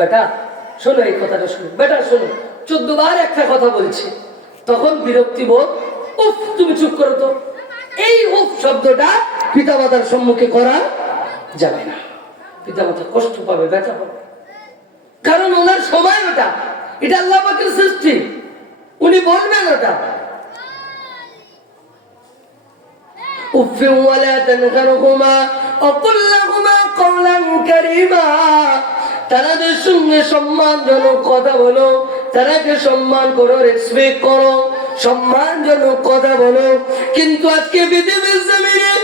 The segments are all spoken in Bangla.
বেটা শোনো, এই কথাটা শোনো, বেটা শোনো, 14 বার একটা কথা বলছি, তখন বিরক্তি বোধ, উফ তুমি চুপ করো তো। এই উফ শব্দটা পিতামাতার সম্মুখে করা যাবে না। পিতামাতা কষ্ট পাবে, ব্যথা পাবে, কারণ ওনার সময় ওটা, এটা আল্লাহ পাকের সৃষ্টি, উনি বলবেন ওটা। উফ ওয়ালা তানহারহুমা ওয়া কুল লাহুমা কওলান কারীমা, তাদের সঙ্গে সম্মানজনক কথা বলো, তারাকে সম্মান করো, রেসপেক্ট করো, সম্মানজনক কথা বলো। কিন্তু আজকে পৃথিবীর জমিনে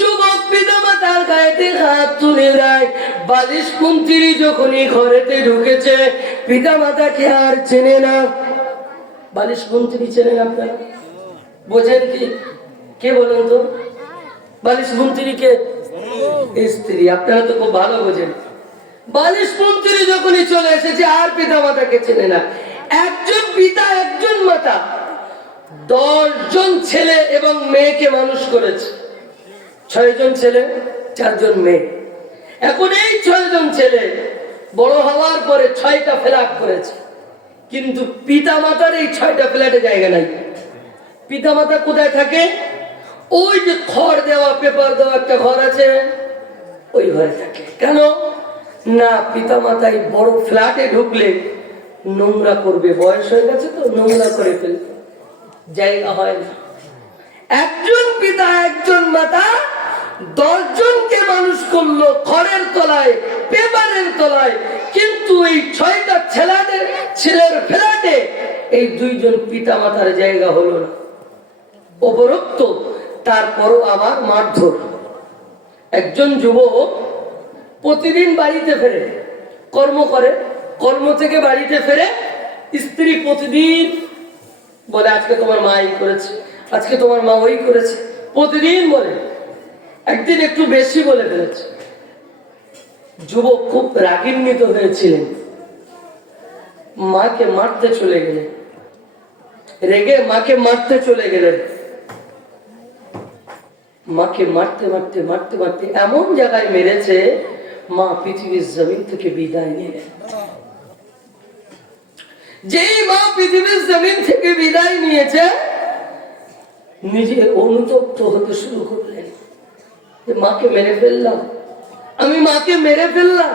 যুবক পিতামাতার গায়েতে হাত তুলে দেয়। বালিশ মন্ত্রী যখনই ঘরেতে ঢুকেছে, পিতামাতাকে আর চেনে না। বালিশ মন্ত্রী চেনেন আপনারা? বোঝেন কি? কে বলেন তো? বালিশ মন্ত্রীকে স্ত্রী, আপনারা তো খুব ভালো বোঝেন। বালিশ মন্ত্রী যখনই চলে এসেছে আর পিতা মাতাকে চেনে না। একজন পিতা, একজন মাতা 10 জন ছেলে এবং মেয়েকে মানুষ করেছে। 6 জন ছেলে, 4 জন মেয়ে। এখন এই 6 জন ছেলে বড় হওয়ার পরে 6টা ফ্ল্যাট করেছে, কিন্তু পিতা মাতার এই 6টা ফ্ল্যাটে জায়গা নাই। পিতা মাতা কোথায় থাকে? ওই যে খড় দেওয়া, পেপার দেওয়া একটা ঘর আছে, ওই ঘরে থাকে। কেন না? পিতা মাতাই বড় ফ্ল্যাটে ঢুকলে নোংরা করবে, বয়স হয়ে গেছে তো নোংরা করে ফেলবে, জায়গা হয় না। একজন পিতা, একজন মাতা 10 জনকে মানুষ করলো খড়ের তলায়, পেপারের তলায়, কিন্তু এই 6টা ছেলের ফ্ল্যাটে এই 2 জন পিতা মাতার জায়গা হলো না। উপরোক্ত তারপরও আবার মারধর। একজন যুবক প্রতিদিন বাড়িতে ফেরে, কর্ম করে, কর্ম থেকে বাড়িতে ফেরে, স্ত্রী প্রতিদিন বলে আজকে তোমার মা এই করেছে, আজকে তোমার মা ওই করেছে, প্রতিদিন বলে। একদিন একটু বেশি বলে ফেলেছে। যুবক খুব রাগান্বিত হয়েছিলেন, মাকে মারতে চলে গেলেন, রেগে মাকে মারতে চলে গেলেন। মাকে মারতে মারতে মারতে মারতে এমন জায়গায় মেরেছে, মা পৃথিবীর জমিন থেকে বিদায় নিলেন। যেই মা পৃথিবীর জমিন থেকে বিদায় নিয়েছে, নিজে অনুতপ্ত হতে শুরু করলেন, মাকে মেরে ফেললাম, আমি মাকে মেরে ফেললাম,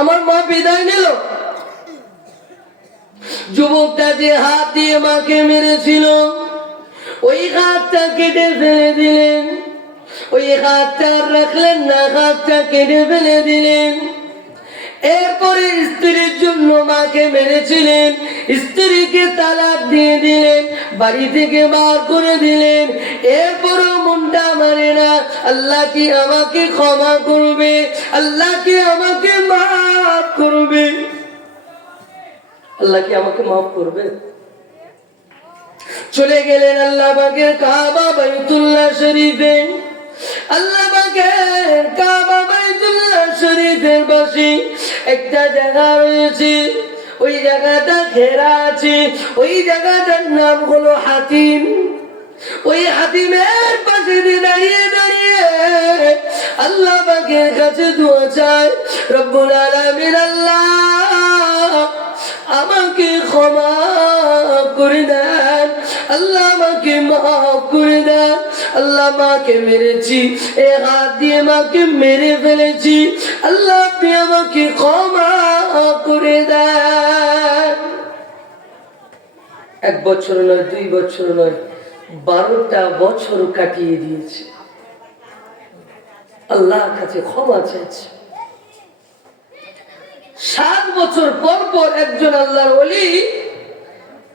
আমার মা বিদায় নিল। যুবকটা যে হাত দিয়ে মাকে মেরেছিল, ওই হাতটা কেটে ফেলে দিলেন। ওই হাতটা রাখলেন না, হাতটা কেটে ফেলে দিলেন। এরপরে স্ত্রীর জন্য মাকে মেরেছিলেন, স্ত্রীকে তালাক দিয়ে দিলেন, বাড়ি থেকে বার করে দিলেন। এরপরও মনটা মানে না, আল্লাহ কি আমাকে ক্ষমা করবে, আল্লাহ কি আমাকে মাফ করবে, আল্লাহ কি আমাকে মাফ করবে। চলে গেলেন আল্লাহ পাকের কাবা বাইতুল্লাহ শরীফে। আল্লাহ পাকের কাবা বাইতুল্লাহ শরীফের পাশে একটা জায়গা রয়েছে, ওই জায়গাটা ঘেরা আছে, ওই জায়গাটার নাম হলো হাতিম। ওই হাতিমের পাশে দাঁড়িয়ে দাঁড়িয়ে আল্লাহ পাকের কাছে দোয়া চায়, রব্বুল আলামিন আল্লাহ আমাকে ক্ষমা করে দেন, আল্লাহ আমাকে মাফ করে দেন। আল্লাহ মাকে মেরেছি, এ হাত দিয়ে মাকে মেরে ফেলেছি, আল্লাহ আপনি আমাকে ক্ষমা করে দেন। 1 বছর নয়, 2 বছর নয়, 12টা বছর কাটিয়ে দিয়েছে, আল্লাহর কাছে ক্ষমা চাইছে। 7 বছর পর পর একজন আল্লাহর ওলি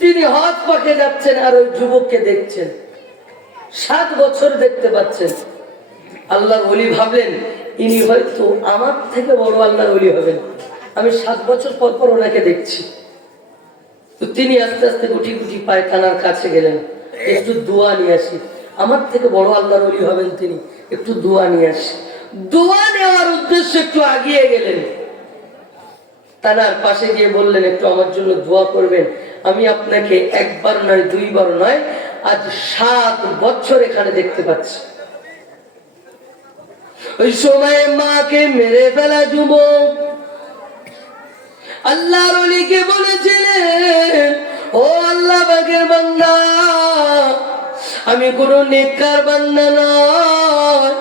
তিনি হজ পাকে যাচ্ছেন আর ওই যুবককে দেখছেন। 7 বছর দেখতে পাচ্ছেন। আল্লাহর ওলি ভাবলেন ইনি হয়তো আমার থেকে বড় আল্লাহর ওলি হবেন, আমি 7 বছর পর পর ওনাকে দেখছি। তো তিনি আস্তে আস্তে গুটি গুটি পায়খানার কাছে গেলেন, একটু দোয়া নিয়ে আসি, আমার থেকে বড় আল্লাহর ওলি হবেন তিনি, একটু দোয়া নিয়ে আসি। দোয়া নেওয়ার উদ্দেশ্যে একটু আগিয়ে গেলেন, তানার পাশে গিয়ে বললেন একটু আমার জন্য দোয়া করবেন, আমি আপনাকে 1 বার নয় 2 বার নয় আজ 7 বছর এখানে দেখতে পাচ্ছি। ওই সময়ে মাকে মেরে ফেলা যুবক আল্লাহর ওলিকে বলেছিলেন, ও আল্লাহ পাকের বান্দা, আমি কোন নেককার বান্দা নয়,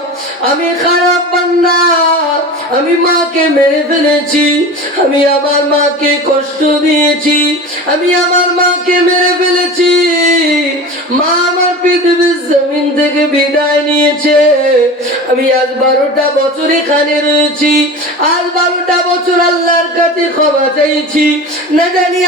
আমি খারাপ বান্দা, আমি মাকে মেরে ফেলেছি, আমি আমার মাকে কষ্ট দিয়েছি, আমি আমার মাকে মেরে ফেলেছি, মা আমার পৃথিবীর জমিন থেকে বিদায় নিয়েছে, আমি আজ 12টা বছর এখানে রয়েছি, আজ 12টা বছর আল্লাহর কাছে ক্ষমা চাইছি, না জানি